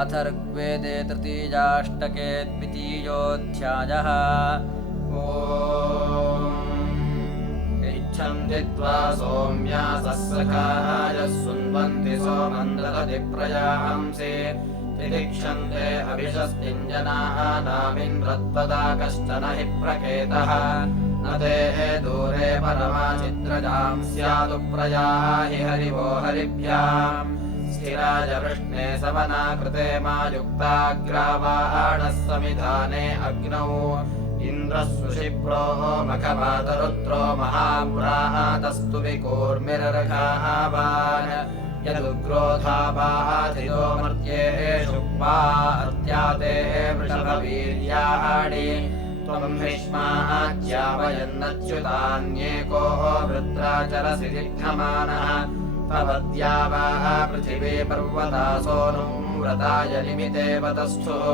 अथर्वेदे तृतीयाष्टके द्वितीयोऽध्यायः। इच्छन्ति त्वा सौम्या सस्सखाय सुन्वन्ति सोमन्द्रदति प्रजांसि तिदिक्षन्ते अभिषस्तिञ्जनाः नामिन्द्रत्वदा कश्चन हि प्रकेतः न ते दूरे परमाचिद्रजां स्यादु प्रजाः हि हरिवो हरिभ्याम् स्थिराय वृष्णे सवनाकृते मायुक्ताग्रावाणः समिधाने अग्नौ इन्द्रः सुशिप्रो मखमातरुत्रो महाव्रातस्तु विकूर्मिरर्घावान् यदुग्रोधापाधितो मर्त्येषु वा अर्त्याते वृषभवीर्याणि त्वं भीष्माज्यावयन्नच्युतान्येको वृत्राचरसि दिग्धमानः भवद्या वा पृथिवी पर्वतासो नु व्रताय निमितेव तस्थुः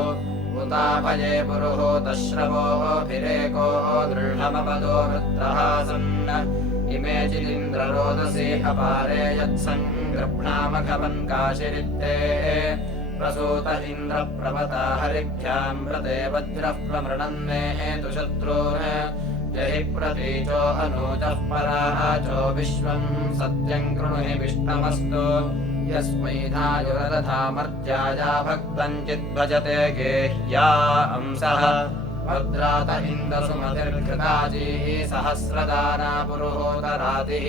उताभये पुरुहूतश्रवोभिरेको दृढमपदो वृत्रः सन् इमे चिदिन्द्ररोदसी अपारे यत्सङ्गृह्णामखवन् काशिरित्ते प्रसूत इन्द्रप्रवता हरिभ्याम् व्रते वज्रः प्रमृणन्मे हेतु शत्रून् जहि प्रतीचो अनूजः पराचो विश्वम् सत्यम् कृणु हि विष्णमस्तु यस्मै धायुरदधामर्त्याया भक्तम् चिद्भजते गेह्या अंसः भद्रात इन्दसुमतिर्घृताजीः सहस्रदाना पुरुहोतरातिः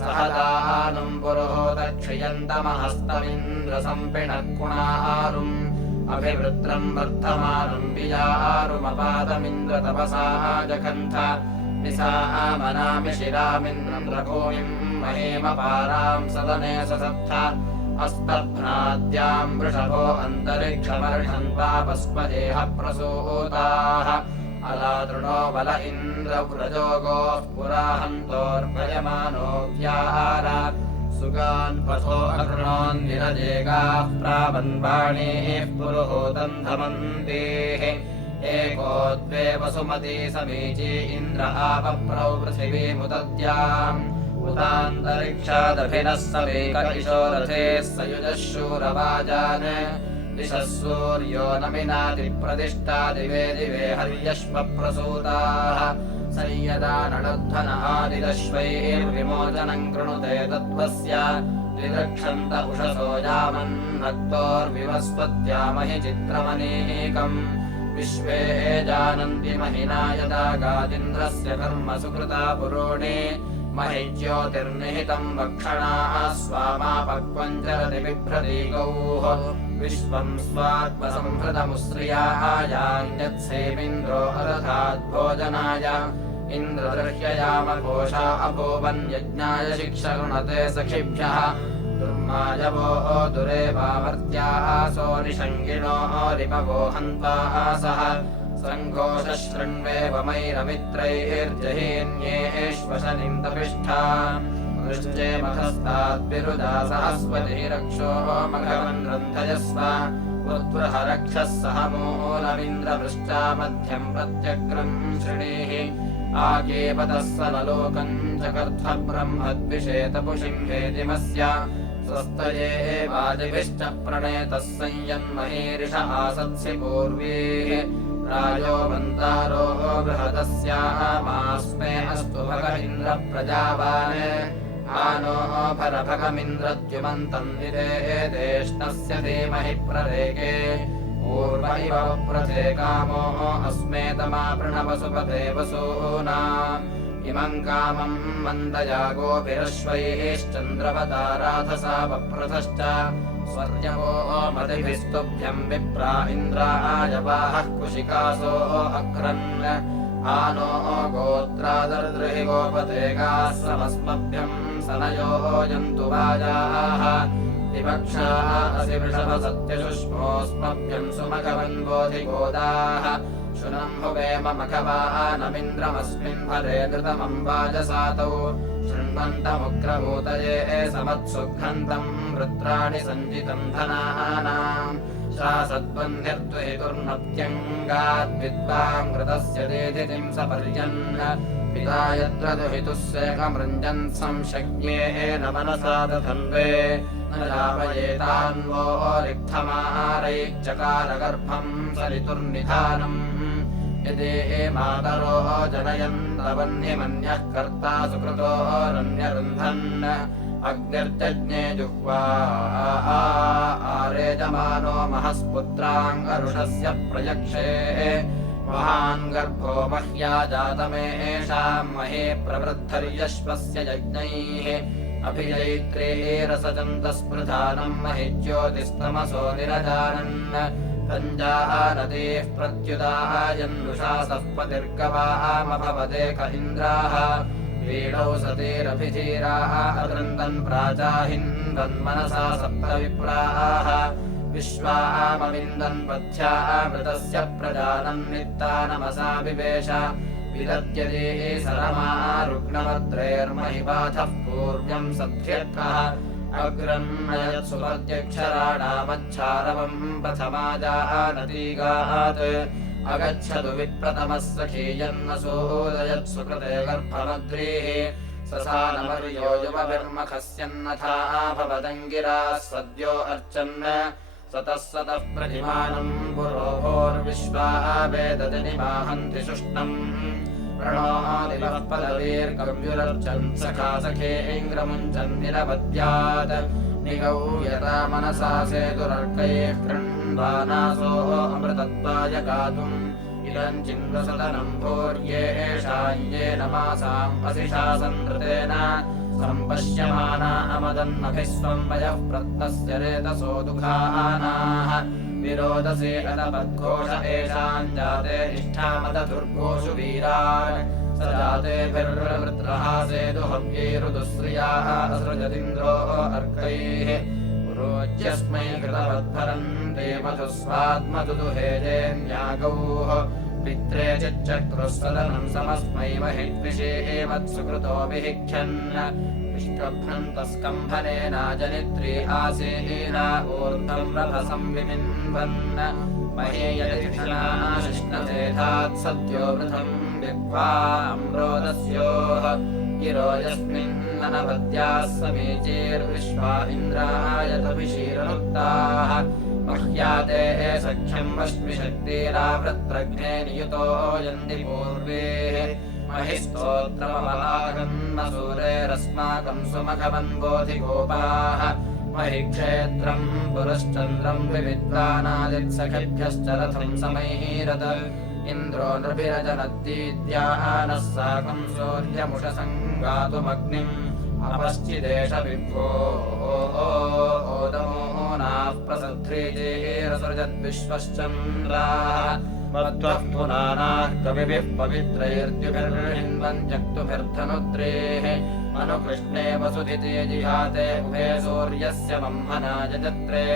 सहदानुम् पुरुहोतक्षयन्तमहस्तमिन्द्रसम्पिणकुणारुम् अभिवृत्रम् वर्धमानम् विजारुमपादमिन्द्रतपसा जघन्थ निसामनामि शिरामिन्द्रम् रघोमिम् महेमपाराम् सदने ससत्थ अस्तभ्नाद्याम् वृषभो अन्तरिक्षमर्षन्तापस्मदेह प्रसूताः अलातृणो बल इन्द्रव्रजोगोः पुराहन्तोर्भयमानो व्याहार सुगान् पथो अकृणोन्निरजेगाः प्रावन्वाणीः पुरुहूतम् धमन्तेः एको द्वे वसुमती समीची इन्द्र आपप्रौ पृथिवीमुदद्याम् उतान्तरिक्षादभिनः समेक इशो रथेः सयुजः शूरवाजान् दिशः सूर्यो नमिनाति प्रतिष्ठा दिवे दिवे हर्यश्वप्रसूताः संयदानडध्वन आदिदश्वैर्विमोचनम् कृणुते तत्त्वस्य विद्रक्षन्त उषसो यामन्नक्तोर्विवस्वत्यामहि चित्रमनेकम् विश्वे जानन्ति महिना यदा गादिन्द्रस्य कर्म सुकृता पुरोणे महि ज्योतिर्निहितम् वक्षणाः स्वामापक्वम् चरति बिभ्रति गौः विश्वम् स्वात्मसंहृतमुश्रियायान्यत्सेमिन्द्रो अदधाद्भोजनाय इन्द्रदर्ह्ययामघोषा अभूवन् यज्ञाय शिक्षगुणते सखिभ्यः दुर्मायवो दुरेवावर्त्याः सोनिषङ्गिणो रिपवो हन्त्वाः सह सङ्घोषशृण्वेवमैरमित्रैर्जहीन्येष्वशनिन्दपिष्ठा वृश्चे मखस्ताद्विरुदा सहस्वती रक्षो मघवन् रन्धयस्व पुत्रः रक्षः सह मूलमिन्द्रवृष्टा मध्यम् प्रत्यग्रम् शृणीः आकेपतः सनलोकम् चकर्थब्रह्मद्विषेतपुषिम् हेतिमस्य स्वस्तये वाजिभिश्च प्रणेतः संयन्महीरिष आसत्सि पूर्वीः राजो मन्दारो बृहदस्यामास्मे अस्तु भग इन्द्रप्रजावान् आनो भरभगमिन्द्रद्युमन्तम् निदेष्णस्य धीमहि प्ररेके पूर्व इव प्रथे कामो अस्मेतमा प्रणवसुपते वसूनाम् इमम् कामम् मन्दया गोभिरश्वैश्चन्द्रवताराधसा वप्रथश्च स्वर्यवो मदिभिस्तुभ्यम् विप्रा इन्द्रायवाहः कुशिकासो अक्रन् आनो गोत्रादर्दृहि गोपतेगाः समस्मभ्यम् सनयो यन्तु वाजाः विवक्षाः असि वृषभसत्यशुष्मोऽस्मभ्यम् सुमघवन्बोधिगोदाः शुनम् हुवेम मघवानमिन्द्रमस्मिन् भरे धृतमम् वाजसातौ शृण्वन्तमुग्रभूतये समत्सुघ्नन्तम् वृत्राणि सञ्जितम् धनानाम् शासद्वन्ध्यर्तुहितुर्नप्त्यङ्गाद्विद्वाम् घृतस्य देधितिम् सपर्यन् पिता यत्र दुहितुस्सेकमृञ्जन् संशज्ञेन मनसा दधन्वे न यावयेतान्वो रिक्थमारैश्चकारगर्भम् सरितुर्निधानम् यदि मातरो जनयन्तवह्निमन्यः कर्ता सुकृतोरन्यरुन्धन् अग्निर्जज्ञे जुह्वा आरेजमानो महस्पुत्राङ्गरुषस्य प्रयक्षे महान् गर्भो मह्या जातमेषाम् महे प्रवृद्धर्यश्वस्य यज्ञैः अभिजैत्रेरसजन्तस्पृधानम् महि ज्योतिस्तमसो निरजानन् तञ्जानदीः प्रत्युदायन्नुषासः पतिर्गवामभवदेक इन्द्राः वीणौ सतीरभिधीराः अदृन्दन् प्राजाहिन्दन्मनसा सप्तविप्राः विश्वामविन्दन् पथ्यामृतस्य प्रजानन् नित्तानमसा विवेश विदद्यते सरमा रुग्णवद्रेर्महिबाधः पूर्व्यम् सध्यर्कः अग्रन्नयत्सुपद्यक्षराणामच्छारवम् प्रथमाजानतीगात् अगच्छतु विप्रतमः सखीयन्नसूदयत्सुकृते गर्भमद्रीः ससानमर्यो युवभिर्मखस्यन्नथा भवदङ्गिराः सद्यो अर्चन् सतः प्रतिमानम् पुरोभोर्विश्वा वेदति निवाहन्ति शुष्णम् प्रणोदिवः पदवीर्गव्युरर्चन् सखा सखेऽङ्ग्रमुञ्चन् निरवद्यात् निगौ यथा मनसा सेतुरर्कैः कृण्वानासो अमृतत्वाय गातुम् इदम् चिन्द्रसदनम् भूर्येषाञ्येन मासाम् असिषा सन्दृतेन सम्पश्यमाना अमदन्नभिस्वम् वयः प्रत्नस्य रेतसो दुःखानाः विरोधसे अनपद्घोष एषाम् जाते निष्ठामदुर्गोषु वीरान् स जातेभिर्वृत्रहासेदुहव्यैरुदुश्रियाः असृजतीन्द्रो अर्कैः पुरोज्यस्मै कृतवद्भरन्ते मधुस्वात्मदुदुहेजेन्यागौः पित्रे चिच्चक्रुस्सदनम् समस्मै महिद्विषे एवत्सुकृतोऽभिहिख्यन् विष्कभ्रन्तस्कम्भनेनाजनित्री आसीना ऊर्ध्वम् रभसम् विमिन्वन् महेयदिष्णाशिष्णसेधात् सद्यो वृथम् विद्वाम्रोदस्योः गिरो यस्मिन्ननवद्याः समीचीर्विश्वा इन्द्रायतभिशीरनुक्ताः मह्याते सख्यम् वश्मिशक्तिरावृत्रघ्ने नियुतो यन्ति पूर्वे महिस्तोत्रमवलागन्मसूरेरस्माकम् सुमखवन्बोधिगोपाः महि क्षेत्रम् पुरश्चन्द्रम् विविद्वानादित्सखिभ्यश्च रथम् समैरत इन्द्रो नृभिरजनद्दीद्याः नः साकम् सूर्यमुषसङ्गातुमग्निम् अपश्चिदेश विभो ओदमो नाः प्रसध्रीजेरसृजद्विश्वश्चन्द्राः मत्वः पुनानाः कविभिः पवित्रैर्द्युभिर्हिन्वन् मनुकृष्णे वसुधिते जिहाते उभे सूर्यस्य ब्रह्मणा जजत्रे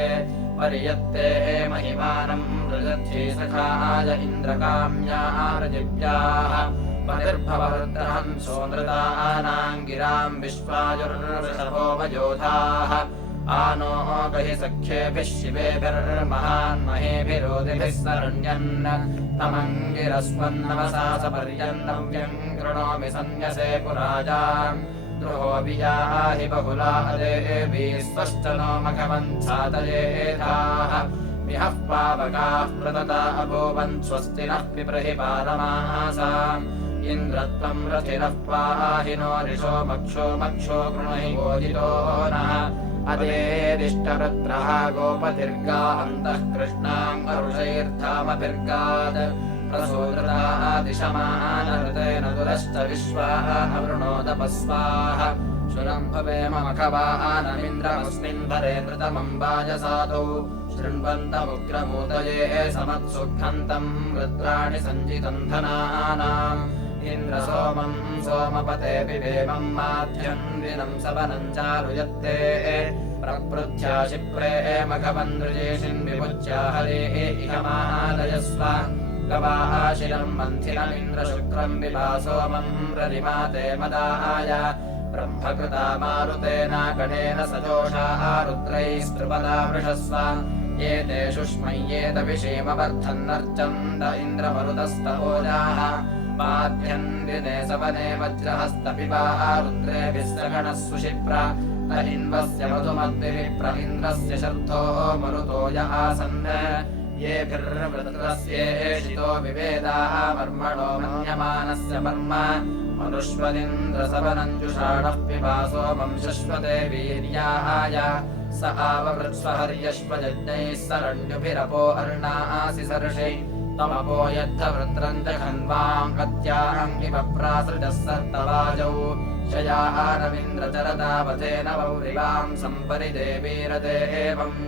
पर्यत्ते महिमानम् रजद्धि सखाय इन्द्रकाम्याः रजिव्याः पतिर्भवरुद्रहंसो नृतानाम् गिराम् विश्वायुर्वृषभोपयोधाः आनो गहि सख्येभिः शिवेभिर्महान्महेभिरोधिभिः सरण्यन् तमङ्गिरस्वन्नमसा सपर्यन्नव्यम् कृणोमि सन्न्यसे पुराजाम् द्रुहोऽभियाहि बहुला देवीः स्वश्च नो मघवञ्छातयेधाः विहः पावकाः प्रदता अभूवन् स्वस्ति नः पिप्रहि पारमासाम् इन्द्रत्वम् रथिनः पाहि नो रिषो मक्षो कृणहि गोदितो नः अदेदिष्टरुद्रः गोपतिर्गा अन्तः कृष्णाम् अरुषैर्धामभिर्गात् प्रसूदृतादिशमानऋतेन दुरश्च विश्वाः अवृणोदपस्वाः शुरम् भवेम मखवानमिन्द्रमस्मिन् भरे धृतमम् वाजसातौ शृण्वन्तमुग्रमूतये समत्सुघ्नन्तम् रुद्राणि सञ्जितम् धनानाम् इन्द्रसोमम् सोमपते पिबेमम् माध्यम् दिनम् सवनम् चारुयत्ते प्रपृथ्या शिप्रे मघवन्द्रजेशिन् विमुच्या हरेः इह मादयस्व गवाशिरम् मन्थिनमिन्द्रशुक्रम् विभासोमम् ररिमाते मदाय ब्रह्मकृता मारुतेन गणेन सजोषाः रुद्रैस्त्रिपदा वृषस्व एते शुष्मय्येत विषेमवर्धन्नर्चन्द इन्द्रमरुतस्तवोजाः पाध्यन् दिने सवने वज्रहस्तपिबा रुद्रेभिः सगणः सुशिप्रा त इन्वस्य मधुमद्भिः इन्द्रस्य शर्धो मरुतो य आसन् येभिर्वृत्रस्येषितो विवेदाः मर्मणो मन्यमानस्य मर्म मनुष्वदिन्द्रसवनञ्जुषाणः पिबासो वंशश्वते वीर्याय स आववृत्स्वहर्यश्वयज्ञैः सरण्युभिरपो अर्णासि सर्षै तमपो यद्धवृत्रम् च खन्वाम् कत्याहम् इव प्रासृजः सर्तवाजौ शयानमिन्द्रचरदावधेन वौरिवाम् सम्परिदेवीरते एवम्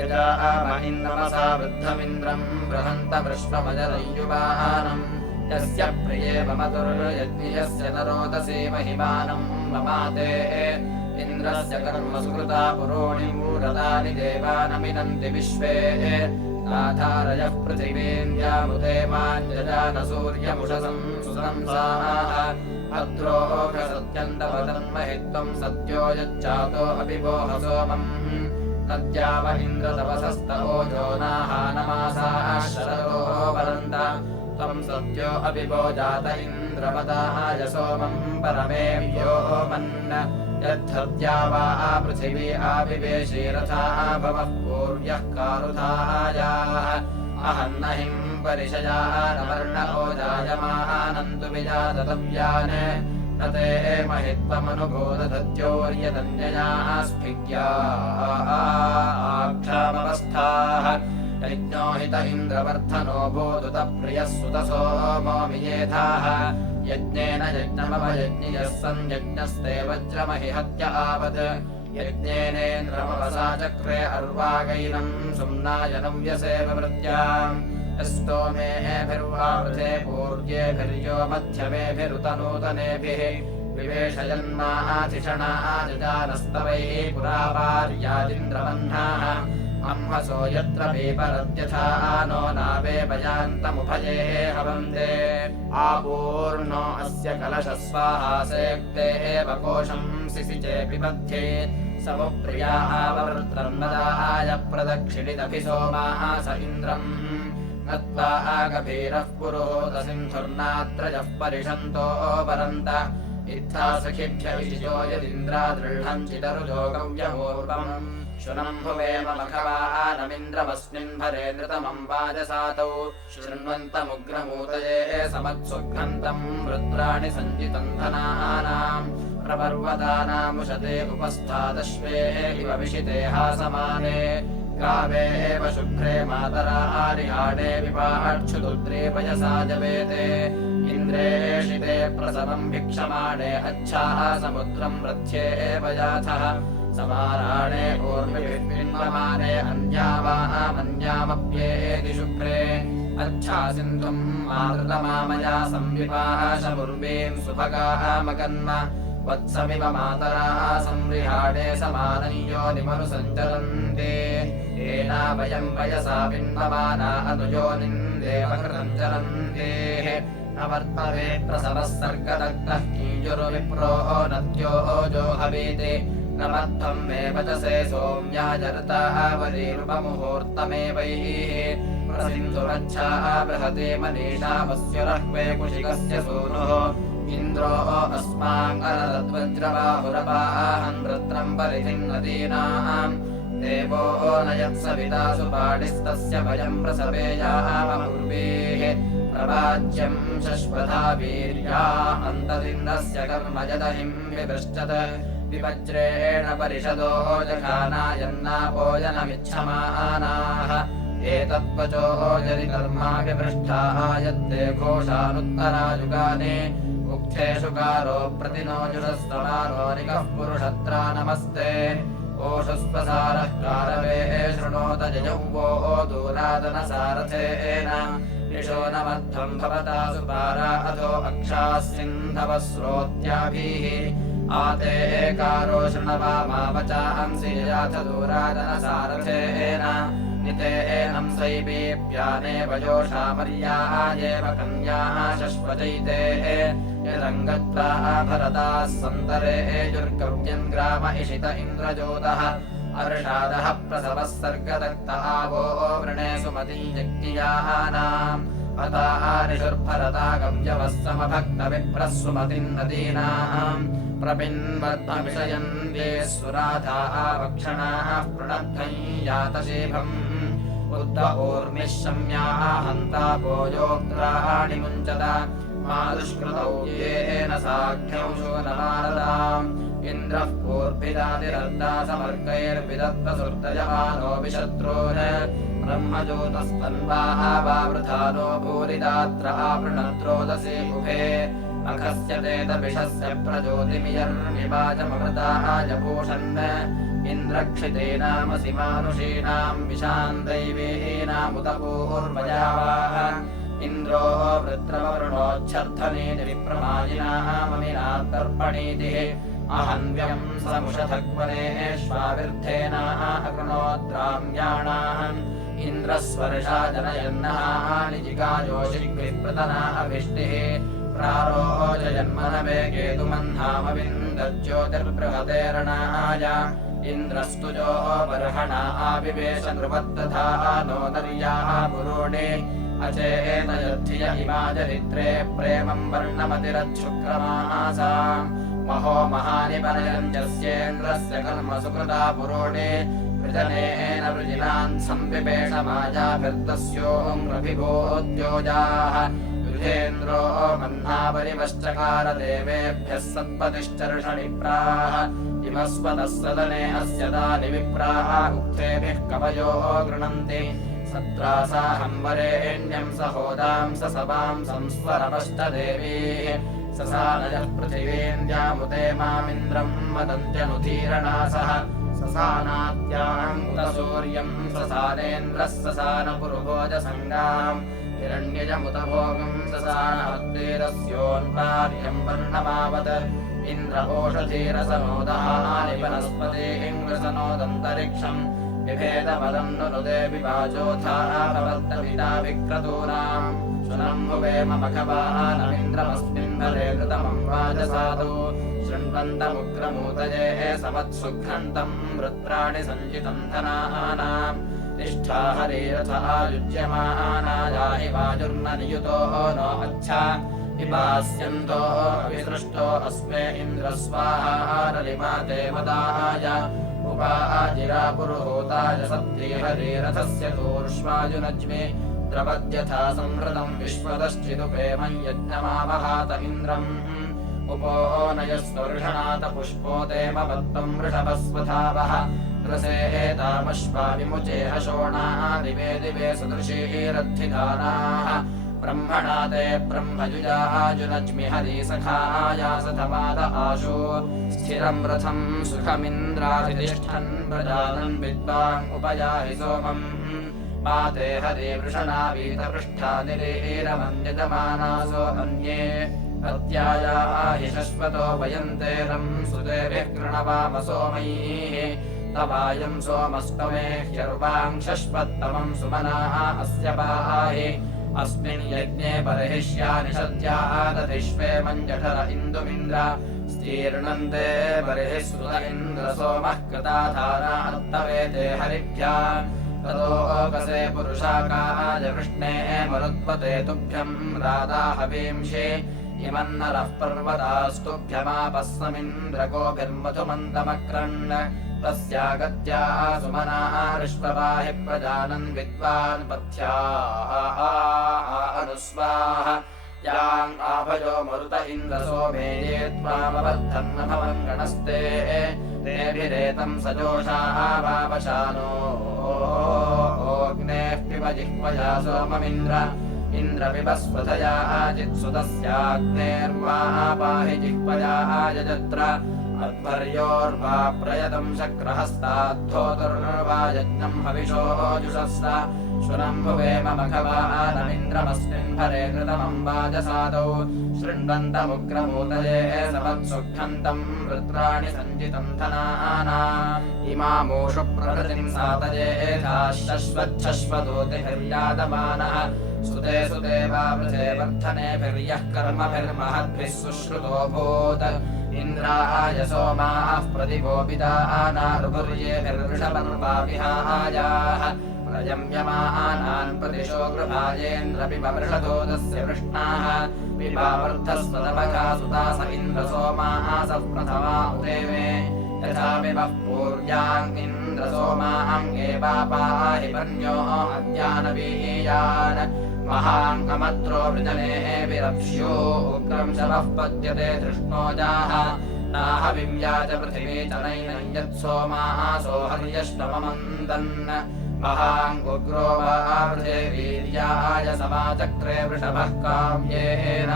यजामहिन्नमसा वृद्धमिन्द्रम् बृहन्त वृष्णमजरयुवानम् यस्य प्रिये ममतुर्यज्ञस्य तरोदसी महिमानम् ममाते इन्द्रस्य कर्म सुकृता पुरोणि मूढतानि देवानमिनन्ति विश्वे आधारयः पृथिवीन्द्यामुते माञ्जजान सूर्यमुषसम् सुसंसाः अद्रोघसत्यन्तवदन्महित्वम् सत्यो यच्चातो अपिबोह सोमम् नद्याव इन्द्रतपसस्त ओजो नाहानमासाः शरदो वरन्त त्वम् सत्यो अपिबो जात इन्द्रपदाय सोमम् परमेव्यो मन्न यद्धत्या वा पृथिवी आविवेशीरथाः भवः पूर्यः कारुथायाः अहन्नहिम् परिशयाः नवर्ण ओजायमानन्तु विजातव्यान् न ते महित्वमनुबोधदत्योर्यदन्ययाः स्फिग्याक्षामवस्थाः यज्ञो हित इन्द्रवर्धनो बोधुतप्रियः सुतसोमो वियेधाः यज्ञेन यज्ञमवयज्ञियः सञ्यज्ञस्ते वज्रमहि हत्य आवत् यज्ञेनेन्द्रमवसा चक्रे अर्वागैनम् सुम्नायनम् व्यसेव वृत्याम् स्तोमेभिर्वावृते पूर्येभिर्यो मध्यमेभिरुतनूतनेभिः विवेशयन्माधिषणाजजानस्तवैः पुरावार्यादिन्द्रवह्नाः अह्मसो यत्र पीपरद्यथा नो नावेपयान्तमुभये हवन्ते आपूर्णो अस्य कलशस्वाहासेक्ते एव कोशम् सिसिचे पिबध्ये समुप्रिया आववृत्रन्नदाय प्रदक्षिणिदभिसोमाः स इन्द्रम् नत्वा गभीरः पुरोतसिन्धुर्नात्रयः परिषन्तो वरन्त इत्था सखिभ्य विशिजो यदिन्द्रा दृढम् चितरुजो गव्यमूर्वम् शुनम् भुवेम मखवानमिन्द्रमस्मिन् भरे नृतमम् वाजसातौ शृण्वन्तमुग्रमूतये समत्सुघ्नन्तम् रुद्राणि सञ्जितम् धनानाम् प्रपर्वतानामुशते उपस्थादश्वे इव विशिते हासमाने गावे एव शुभ्रे मातरारिहाणे विपाक्षुदुद्रे पयसा जवेते इन्द्रेषिते प्रसवम् भिक्षमाणे अच्छाः समुद्रम् रथ्ये एव याथः समाराणे ऊर्मिभिन्वमाने अन्यावामन्यामप्येति शुभ्रे अच्छा सिन्धुम् मातृतमामया संविपाशमुर्वीम् सुभगाः मगन्म वत्समिव मातराः संरिहाणे समानय्यो निमनुसञ्चरन्ते येना वयम् वयसा पिन्वमाना अनुयोनिन्देवकृतम् चरन्तेः न वर्तवे प्रसवः सर्गदग्धः कीजुर्विप्रो नद्यो ओजो हवीति न मध्वम् मे वचसे सोम्याजर्तावलीरुपमुहूर्तमेवैः प्रसिन्धुरच्छाः बृहते मनीषामस्युरह्वे कुशिकस्य सूनुः इन्द्रो अस्माङ्गरदद्वज्रबाहुरपाहम् वृत्रम् परिधिम् नदीनाम् देवो न यत्सविता सुपाडिस्तस्य भयम् प्रसवेयामपूर्वीः प्रवाच्यम् शश्वथा वीर्या अन्तरिन्द्रस्य कर्म यदहिम् विपृच्छत् विवज्रेण परिषदो जघानायन्नापोजनमिच्छमानाः एतद्वचो यदि कर्मा विपृष्ठाः यत्ते घोषानुत्तरायुगानि उक्थेषु कारो प्रतिनोजुषस्तमानो निकः पुरुषत्रा नमस्ते ओषुस्वसारः कारवे शृणोत जयौवो दूरादनसारथेन निशो न मध्वम् भवता सुपारा अधो अक्षाः सिन्धवः स्रोत्याभिः आते एकारो शृणवामावचांसि याथ दूरादनसारथेन निते एनम् सैवीप्याने वयोषा मर्यायेव कन्याः शश्वजैते यदङ्गत्वा भरताः सन्तरे युर्गव्यम् ग्राम इषित इन्द्रजोतः अर्षादः प्रसवः सर्गदत्त आवो वृणे सुमतिम् यज्ञियानाम् अतानिषुर्भरतागव्यवः समभक्तविप्रः सुमतिन्नदीनाम् प्रपिन्वद्मविषयन्ते सुराधाः भक्षणाः प्रणद्धं यातशेभम् उद्ध ऊर्मिः शम्याः हन्तापो योक्त्राणि मुञ्चत मादुष्कृतौ येन साघ्यं शूनमारदाम् इन्द्रः पूर्भिदातिरर्दा समर्कैर्विदत्तसुर्दयमानो विशत्रून् ब्रह्मज्योतस्तन्वाः वावृधानो भूरिदात्र आपृणद्रोदसे उभे अखस्य तेतविषस्य प्रज्योतिमियर्निवाचममृताय पूषन् इन्द्रक्षितेनामसि मानुषीणाम् विशान् दैवेनामुत पूर्वयावाः इन्द्रो वृत्रवरुणोच्छर्धनेति विप्रमायिनाममिनात्तर्पणीतिः अहन्व्यम् समुषधग्वनेष्वाविर्धेनाः इन्द्रस्वर्षा जनयन्नहानि जिगायोषिग्विप्रतना अभिष्टिः प्रारोजयन्मनवे केतुमह्नामविन्दज्योतिर्बृहतेरणाय इन्द्रस्तुजो बर्हणा आविवेश नृपद्दधा नो दर्याः पुरोणे अचेतयद्धिय इमाचरित्रे प्रेमम् वर्णमतिरच्छुक्रमासा महो महानि परयञ्जस्येन्द्रस्य कर्म सुकृता पुरोणे वृजनेन वृजिनान् संविपेशमाजाभिर्दस्योऽङ्ग्रभिभोद्योजाः युधेन्द्रो मह्नापरिवश्चकार देवेभ्यः सत्पतिश्चर्षणिप्राः इमस्वतः सदने अस्य तानि विप्राः उक्थेभिः कवयो गृह्णन्ति सत्रासाहम् वरेण्यम् सहोदाम् ससवाम् संस्वरपश्च देवीः ससानयः पृथिवीन्द्यामुते मामिन्द्रम् वदन्त्यनुधीरणासः ससानात्याम् उत सूर्यम् ससानेन्द्रः ससानपुरुभोजसङ्गाम् हिरण्यजमुत भोगम् ससानहत्तेरस्योन्वार्यम् वर्णमावत् इन्द्र ओषधीरसनोदहानि वनस्पतीङ्ग्रसनोदन्तरिक्षम् विभेदपदम् नुनुदे विवाचोऽथाभवत्तविदा विक्रतूनाम् सुनम्भुवेम मघवानमिन्द्रमस्मिन्भरे कृतमम् वाजसाधु शृण्वन्तमुग्रमूतये समत्सुघ्नन्तम् वृत्राणि सञ्चितम् धनानाम् तिष्ठा हरिरथः युज्यमानायाहि वाजुर्न नियुतो नो अच्छा विपास्यन्तो विसृष्टो अस्मे इन्द्रस्वाहारलिमा देवताय उपाजिरा पुरुहूताय सप्तीहरिरथस्य तूर्ष्वाजुनज्मे द्रवद्यथा संहृतम् विश्वदश्चिदुपेमम् यज्ञमावहात इन्द्रम् उपो नयस्वर्षणात पुष्पो देववत्तम् वृषभस्वधावः रसेतामश्वा विमुचेह शोणाः दिवे दिवे सदृशीरद्धिधानाः ब्रह्मणा ते ब्रह्मयुजाजुनज्मि हरिसखायासधमाद आशु स्थिरम् रथम् सुखमिन्द्राधितिष्ठन् प्रजानन् विद्वान् उपयाहि सोमम् पाते हरे वृषणा वीतपृष्ठा निरीरमन्यजमानासो अन्ये अत्यायाहि शश्वतो वयन्ते रम् सुदेभिः कृणवामसोमैः तवायम् सोमस्तमे ह्यर्वाम् शश्वत्तमम् सुमनाः अस्य पाहि अस्मिन् यज्ञे बर्हिष्यानि सद्यादधिष्वे मञ्जठर इन्दुमिन्द्र स्तीर्णन्ते बर्हिः सुत इन्द्र सोमः कृताधारा अत्तवेते हरिभ्याम् ततोऽकसे पुरुषाकाय वृष्णे मरुत्वते तुभ्यम् राधाहवींषे इमन्नरः पर्वतास्तुभ्यमापस्समिन्द्रगोभिर्मधुमन्तमक्रन् तस्यागत्या सुमनाः ऋष्ववाहि प्रजानन् विद्वान् पथ्याः अनुस्वाह याम् आभयो मरुत इन्द्रसोमेये त्वामबद्धन्न भवन् गणस्ते तेभिरेतम् सजोषाः वापशानो ओग्नेः पिब जिह्वया सोममिन्द्र इन्द्रपिबस्वधया चित्सुतस्याग्नेर्वा पाहि जिह्वया यजत्र अध्वर्योर्वा प्रयतम् शक्रहस्ताद्धोतुर्वा यज्ञम् हविषो जुषस्व शुनम्भुवेम मघवानमिन्द्रमस्मिन् भरे कृतमम् वाजसादौ शृण्वन्तमुग्रमूतये समत्सुघ्नन्तम् वृत्राणि सञ्चितम् धनानाम् इमामूषु प्रकृतिम् सातयेधाश्वच्छश्वतोतिभिर्यादमानः सुते सुदेवावृथे वर्धनेभिर्यः कर्मभिर्महद्भिः सुश्रुतोऽभूत् इन्द्राय सोमाः प्रतिगोपितानारुपुर्येभिर्वृषपर्वाभिहायाः प्रयम्यमानान् प्रतिशो गृभायेन्द्रपिबवृषतो तस्य वृष्णाः पिबावर्धस्वदपका सुतास इन्द्रसोमासः प्रथमा उदेवे यथा विवः पूर्याम् इन्द्रसोमाङ्गे पापाहि पर्यो अद्यानवीयान् महाङ्गमत्रो वृजने विरप्स्यो उग्रं शवः पद्यते धृष्णोजाः नाह विव्याज पृथिवी च नैनं यत्सोमासो हर्यश्वमन्दन् महाङ्गुग्रो वा पृथिवीर्याय समाचक्रे वृषभः काव्येन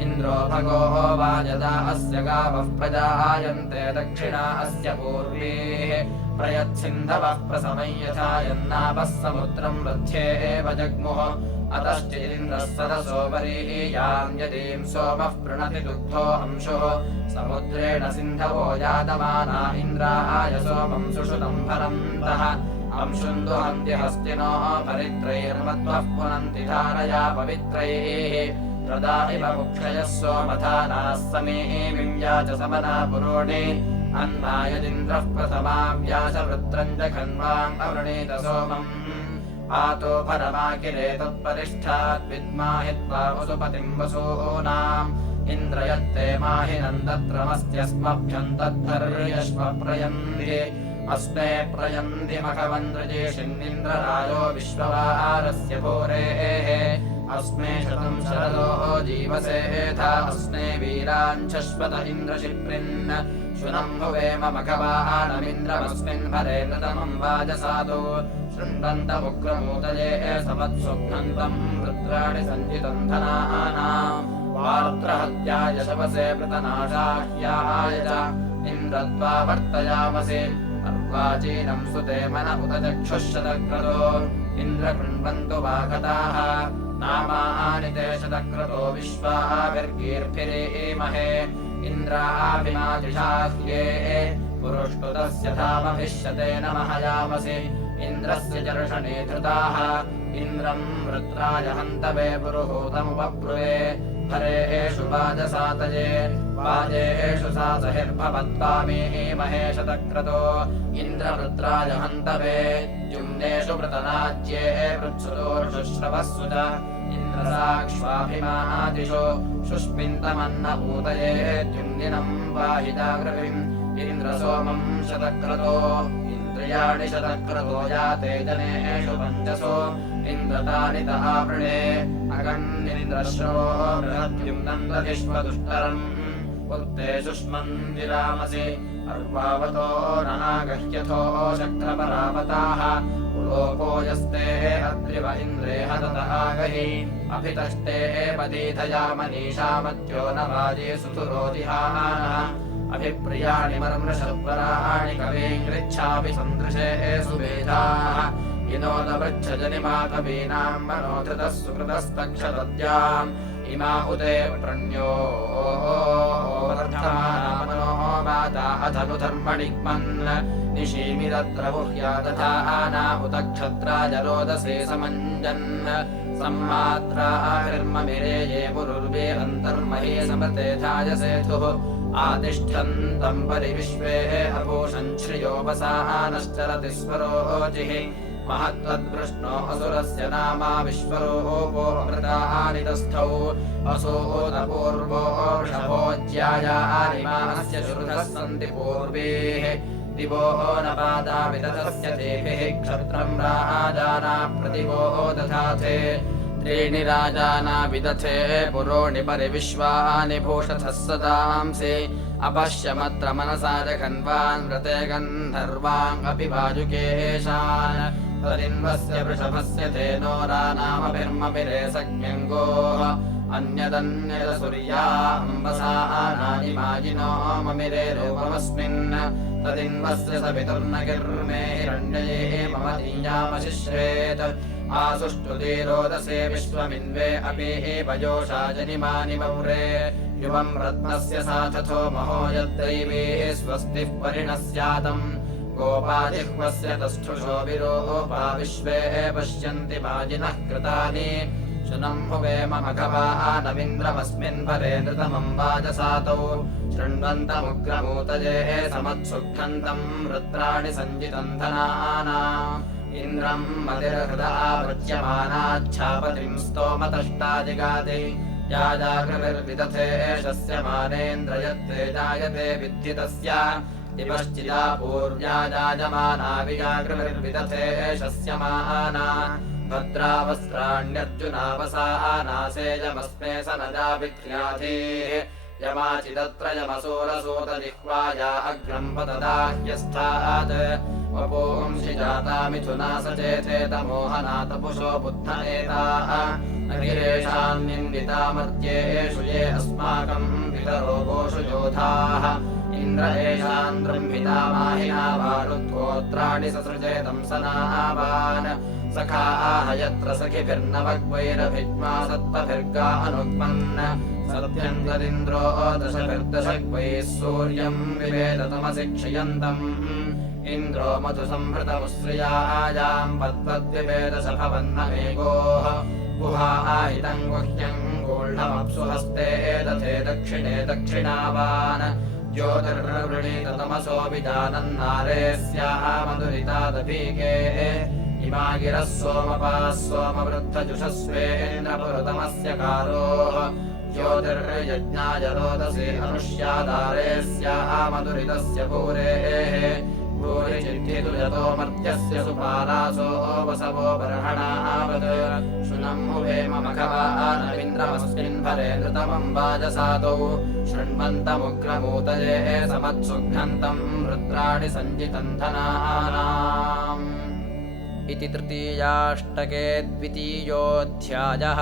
इन्द्रो भगो वा यदा अस्य गावः प्रजायन्ते दक्षिणा अस्य पूर्वीः प्रयत्सिन्धवः प्रसमं यथा यन्नापः समुद्रं रथ्ये एव जग्मुः अतश्चेन्द्रः सदसो वरीयाम् यदीं सोमः पृणति दुग्धो अंशुः समुद्रेण सिन्धवो यादमाना इन्द्राय सोमं सुषुतं फलन्तः अंशुन्दुहन्ति हस्तिनोः परित्रैर्मत्वः पुनन्ति धारया पवित्रैः तदा इव मुक्षयः सोमधानाः समीमिव्या च समना पुरोणे अन्नायदिन्द्रः प्रथमा व्यासवृत्रम् च खन्वाम् अवृणीत सोमम् आतो परमाकिले तत्परिष्ठाद्विद्माहित्वा वसुपतिम् वसूनाम् इन्द्रयत्ते माहिनन्दत्रमस्त्यस्मभ्यम् तद्धर्यश्व प्रयन्ति अस्मे प्रयन्ति मखवन्द्रजेषिन्निन्द्रराजो विश्ववारस्य भूरेः अस्मे शतं शरदो जीवसेथा अस्मे वीराञ्चश्वत इन्द्रशिप्रिन् शुनम् भुवेम मखवानमिन्द्रमस्मिन् भरे नृतमम् वाजसादो शृण्वन्तमुग्रमूतये समत्स्वप्नन्तम् रुद्राणि सञ्चितम् धनानाम् वार्त्रहत्याय शवसे पृतनाशाह्याय च इन्द्रत्वा वर्तयामसि अर्वाचीनम् सुते मन उत चक्षुःशतक्रतो इन्द्र कृण्वन्तु वागताः नामानि ते शतक्रतो विश्वाभिर्गीर्भिरीमहे इन्द्राभिमाजिषाह्ये पुरुष्टुतस्य धामभिष्यतेन महयामसि इन्द्रस्य चर्षणे धृताः इन्द्रम् रुद्राय हन्तवे पुरुहूतमुपब्रुवे हरेषु वाजसातये वाजेषु सासहिर्भवत्वामीमहे शतक्रतो इन्द्ररुद्राय हन्तवे जुम्नेषु पृतनाज्ये पृत्सुदोर्षुश्रवस्सु च इन्द्रसाक्ष्वाभिमादिषु शुष्मिन्तमन्नभूतये द्युम्निनम् वाहिजागृहिम् इन्द्रसोमम् शतक्रतो इन्द्रियाणि शतक्रतो याते जनेषु पञ्चसो इन्द्रतानि तहावृणे अगण्येन्द्रश्रवो बृहद्युम्नन्दधिष्वदुष्टरम् उत्ते शुष्मन्दिरामसि अर्वावतो नागह्यथो शक्रपरावताः पुलोको यस्ते अद्रिव इन्द्रे हतत आगहि अभितष्टे पदीधया मनीषामत्यो न वाजे सुतुरोदिहानः अभिप्रियाणि मर्मृषद्वराणि कवीङ्गृच्छापि सन्दृशे सुवेदाः विनोदवृच्छजनिमा कवीनाम् मनोधृतः सुकृतस्तक्षदद्याम् इमा उदे प्रण्यो वर्धमानो वाता अथनु धर्मणिग्मन् निशीमिदत्र गुह्या तथा आना उत क्षत्राय रोदसे समञ्जन् सम्मात्रार्ममिरे ये पुरुर्वे अन्तर्महे समतेथायसेथुः आतिष्ठन्तम् परिविश्वे अभूषन् श्रियोपसानश्चरति स्वरोचिः महत्त्वद्वृष्णो असुरस्य नामा विश्वरूपो अमृतानितस्थौ असोदपूर्वो वृषभोज्यायानिमानस्य श्रुतः सन्ति पूर्वेः दिवो न पादाविदधस्य देभिः क्षत्रम् राजाना प्रतिवो दधाथे त्रीणि राजाना विदथे पुरोणि परिविश्वानि भूषथः सदांसि अपश्यमत्र मनसा जघन्वान् व्रते गन्धर्वान् अपि वाजुकेशान् तदिन्वस्य वृषभस्य धेनोरानामभिर्ममिरे सख्यङ्गोः अन्यदन्यदसूर्या अम्बसानानिमायिनो ममिरे रूपमस्मिन् तदिन्वस्य सवितुर्नगिर्मे हिरण्यये मम दीयामशिश्रेत् आसुष्टुदीरोदसे विश्वमिन्वे अपि एवयोषा जनिमानि मौरे युवम् रत्नस्य साथथो महो यद्दैवीः स्वस्तिः परिणस्यातम् गोपाजिह्वस्य तस्थुषो विरोपा विश्वे पश्यन्ति वाजिनः कृतानि शुनम् भुवेम मघवानमिन्द्रमस्मिन् भरे नृतमम् वाजसातौ शृण्वन्तमुग्रमूतये समत्सुक्षन्तम् रुद्राणि सञ्जितम् धनानाम् इन्द्रम् मतिर्हृद आवच्यमानाच्छापतिम् स्तोमतष्टादिगाति याजाकृभिर्विदथे शस्य मानेन्द्रयत्ते जायते विद्धि तस्य दिवश्चिदा पूर्व्या जायमाना विजाकृभिर्विदथे शस्य माना भद्रावस्त्राण्यर्जुनावसानासेयमस्मे स न जाभिक्रियाधीः यमाचिदत्र यमसूरसूतजिह्वाया अग्रम् पतदाह्यस्थात् वपुंसि जाता मिथुना सचेथेतमोहनातपुषो बुद्ध एताः अगिरेषान्निन्दितामर्त्येषु ये अस्माकम् पितरो गोषु योधाः इन्द्र एषान् ब्रह्मिता माहिना वारुद्गोत्राणि ससृजेतम् सनावान् सखा आह यत्र सखिभिर्नवग्वैरभिज्ञा सत्त्वभिर्गा अनुग्मन् सत्यम् तदिन्द्रो दशभिर्दशग्वैः सूर्यम् विवेदतमसि क्षयन्तम् इन्द्रो मधुसंहृतमुश्रियायाम् पत्तद्विवेदश भवन्नमेघोः गुहा आहितम् गुह्यम् गूढमप्सु हस्ते दधे दक्षिणे दक्षिणावान् ज्योतिर्वृणीततमसो विजानन्नारेस्याः मधुरितादभीके इमा गिरः सोमपाः सोमवृद्धजुषस्वेन्द्रपुरतमस्य कारोः ज्योतिर्यज्ञाय रोदसी अनुष्यादारेस्याः मधुरितस्य भूरेः भूरिचिद्धितु यतो मर्त्यस्य सुपालासो वसवो बर्हणावत् शुनम्मुभेम मघवानविन्द्रमस्मिन् भरे नृतमम् वाजसातौ शृण्वन्तमुग्रमूतये समत्सुघ्नन्तम् रुद्राणि सञ्जितम् धनानाम् इति तृतीयाष्टके द्वितीयोऽध्यायः।